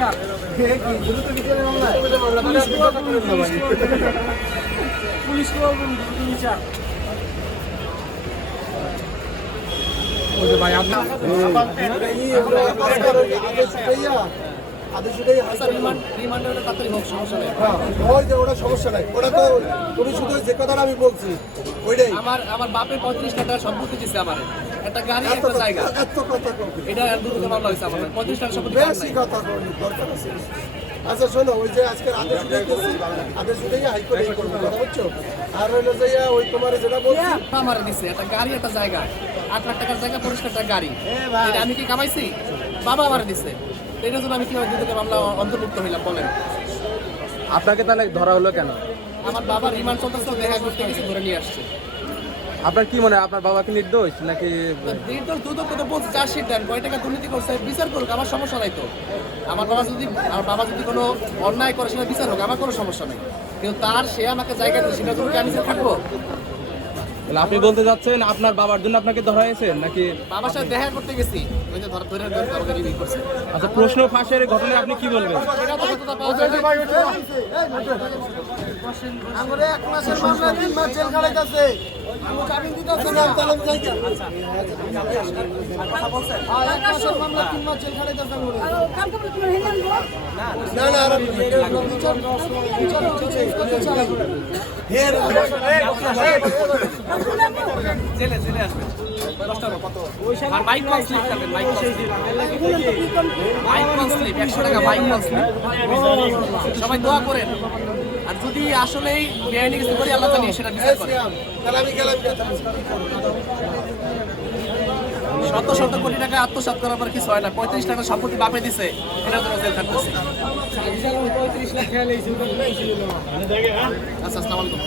বিচার। পুলিশ বিচার। ভাই আপনার সমস্যা নাই, ওটা তো তুমি শুধু যে কথাটা আমি বলছি ওইটাই। আমার বাপের 35 টাকা সম্পত্তি দিচ্ছে আমার একটা গাড়ি একটা জায়গা, এত কথা করবে এটা দুটো মামলা হয়েছে আমার 35 টাকা সম্পত্তি বেশি কথা করবে দরকার আছে। আচ্ছা শোনো, ওই যে আজকে আদেশ উঠেছি, আদেশ উঠে হাইকোর্টে এই করবো কথা বুঝছো। আর হইলো যে ওই তোমার যেটা বলছি আমার দিচ্ছে একটা গাড়ি একটা জায়গা, 8 লাখ টাকার জায়গা, পরিষ্কার একটা গাড়ি, এটা আমি কি কামাইছি? বাবা আমার দিচ্ছে। এটার জন্য আমি কিভাবে দুটো মামলা অন্তর্ভুক্ত হইলাম বলেন? আপনাকে তাহলে ধরা হলো কেন? আমার বাবা রিমান্ড চলতেছে, দেখা করতে গেছে, ধরে নিয়ে আসছে। আপনার কি মনে হয় আপনার বাবা কি নির্দোষ নাকি? নির্দোষ দুদক তো বলছে চার্জশিট দেন, কয় টাকা দুর্নীতি করছে বিচার করুক, আমার সমস্যা নাই তো। আমার বাবা যদি কোনো অন্যায় করে সেটা বিচার হোক, আমার কোনো সমস্যা নেই। কিন্তু সে আমাকে জায়গা দিচ্ছে, সেটা তুমি আমি যে থাকবো? তাহলে আপনি বলতে যাচ্ছেন আপনার বাবার জন্য আপনাকে ধরা হয়েছে নাকি? বাবার সাথে দেখা করতে গেছি, ওই যে ধরে আমাকে রিভিউ করছে। আচ্ছা, প্রশ্ন ফাঁসের ঘটনায় আপনি কি বলবেন? সেটা তো সত্যতা পাওয়া যায় না। আমরা 1 মাসের মামলা 3 মাস জেল খাটাইতাছে। আমি জামিন দিতেছি না, তাহলে আমি যাই কেন? আর 1 মাসের মামলা 3 মাস জেল খাটাইতাছে আমরা। না না আর বিচার চালাই। জেলে আসবে। আর বাইক কল স্লিপ খাবেন, বাইক কল স্লিপ 100 টাকা বাইক কল স্লিপ। সবাই দোয়া করেন, আর যদি আসলেই বেআইনি কিছু করি আল্লাহ জানিয়ে সেটা বিচার করেন। তাহলে আমি গেলাম। শত কোটি টাকা আত্মসাৎ করার পর কিছু হয় না। 35 টাকা সম্পত্তি বাপে দিছে, এটার জন্য জেল থাকতেছে। 35 লাখ খেয়াল আচ্ছা, আসসালামু আলাইকুম।